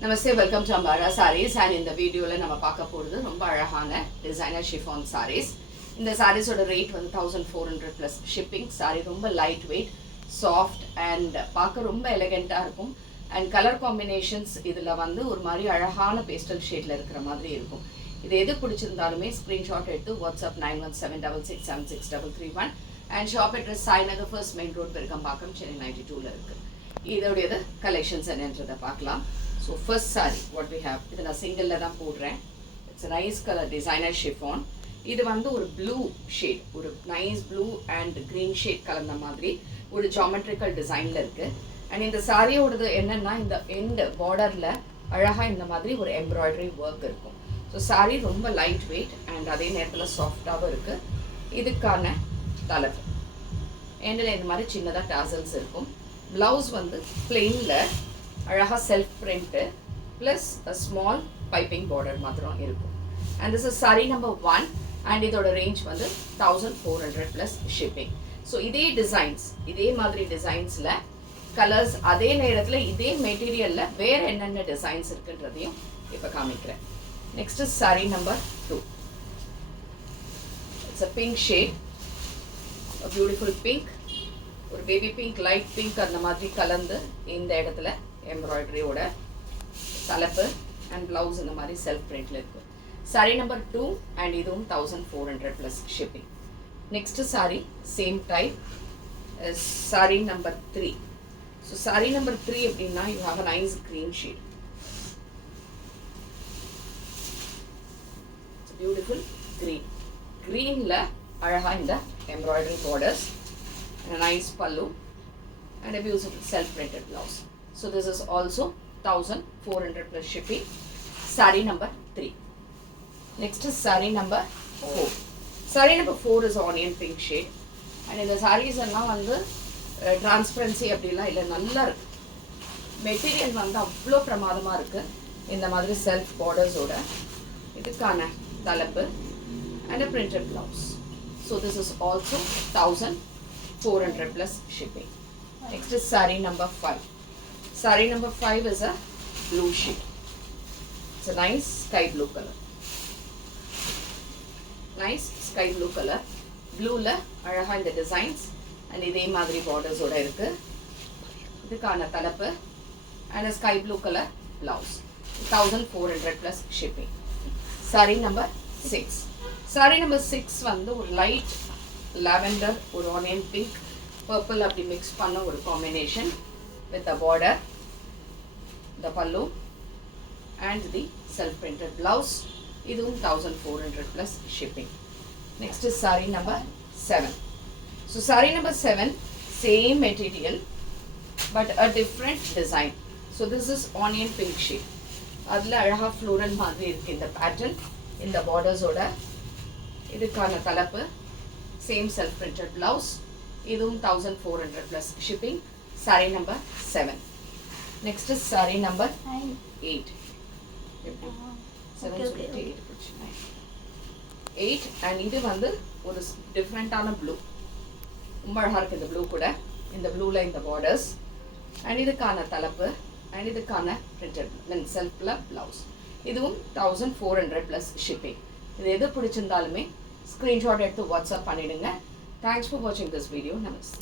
Namaste, welcome to Ambara Sarees and in the video நம்ம பார்க்க போறது ரொம்ப அழகான designer chiffon sarees. இந்த sarees ஓட rate வந்து 1400 plus shipping. saree ரொம்ப light weight, soft and பார்க்க ரொம்ப elegant இருக்கும் and color combinations இதுல வந்து ஒரு மாதிரி அழகான pastel shadeல இருக்கிற மாதிரி இருக்கும். இது எது பிடிச்சிருந்தாலுமே screenshot எடுத்து WhatsApp 9176676331 and shop address Sainagar First Main Road Perkambakkam Chennai 92 ல இருக்கு. இதோட collections என்னன்றதை பார்க்கலாம். So first saree what we have இது நான் சிங்கிள்ல தான் போடுறேன். It's a nice color designer chiffon. இது வந்து ஒரு blue shade, ஒரு nice blue and green shade கலந்த மாதிரி ஒரு geometrical designல இருக்கு. And இந்த சாரியோடது என்னன்னா இந்த end borderல அழகா இந்த மாதிரி ஒரு embroidery work இருக்கும். So saree ரொம்ப light weight and அதே நேரத்துல சாஃப்ட்டாவும் இருக்கு. இதுக்கான தலைப்பு எண்டில் இந்த மாதிரி சின்னதா tassels இருக்கும். Blouse வந்து plainல அழகா self print plus a small piping border மாத்திரம் இருக்கும். And this is saree number 1 and இதோட ரேஞ்ச் வந்து 1400 plus shipping. So இதே டிசைன்ஸ் இதே மாதிரி டிசைன்ஸ்ல கலர்ஸ் அதே நேரத்துல இதே மெட்டீரியல்ல வேற என்னென்ன டிசைன்ஸ் இருக்குன்றதையும் இப்ப காமிக்கிறேன். Next is saree number 2. It's a pink shade, a beautiful pink, ஒரு பேபி பிங்க் லைட் பிங்க் அந்த மாதிரி கலந்து இந்த இடத்துல எம்ப்ராய்டரி ஓட தலைப்பு அண்ட் பிளவுஸ் இந்த மாதிரி செல்ஃப் பிரிண்ட்ல இருக்கு. saree நம்பர் 2 அண்ட் இதுவும் 1400 plus shipping. Next saree same type saree number 3. So saree number 3 அப்படின்னா you have a nice green shade. Beautiful green. greenல அழகா இந்த embroidery borders and a nice pallu and a beautiful self-printed blouse. So this is also 1400 plus shipping. Saree number 3. Next is saree number 4. Saree number 4 is onion pink shade. And in the sarees எல்லாம் வந்து transparency அப்படிலாம் இல்லை, நல்லா இருக்கு. Material வந்து அவ்வளோ பிரமாதமாக இருக்கு. இந்த மாதிரி செல்ஃப் பார்டர்ஸோட இதுக்கான தலைப்பு and a printed blouse. So this is also 1400 plus shipping. Next is saree number 5. Saree number 5 is a blue shade. It's a nice sky blue color. Nice sky blue color. Blue la அழகா இந்த designs and இதே மாதிரி borders ஓட இருக்கு. இதுக்கான தலைப்பு and a sky blue color blouse. 1400 plus shipping. Saree number 6. Saree number 6 வந்து ஒரு light lavender or onion pink purple அப்படி mix பண்ண ஒரு combination with the border, the pallu and the self printed blouse. இதுவும் 1400 plus shipping. Next is saree number 7. So saree number 7 same material but a different design. So this is onion pink shade. அதுல அழகா floral மாதிரி இருக்கு இந்த pattern இந்த borders ஓட. இதுக்கான தலைப்பு same self printed blouse. இதுவும் 1400 plus shipping. Saree number 7. Next is saree number 8. 8 and இது வந்து ஒரு டிஃப்ரெண்டான ப்ளூ. ரொம்ப அழகா இருக்கு இந்த ப்ளூ கூட. இந்த ப்ளூல இந்த பார்டர்ஸ் and இதுக்கான தலைப்பு and இதுக்கான printed self blouse. இதுவும் 1400 plus shipping. இது எது பிடிச்சிருந்தாலுமே ஸ்க்ரீன்ஷாட் எடுத்து வாட்ஸ்அப் பண்ணிடுங்க. Thanks for watching this video. Namaste.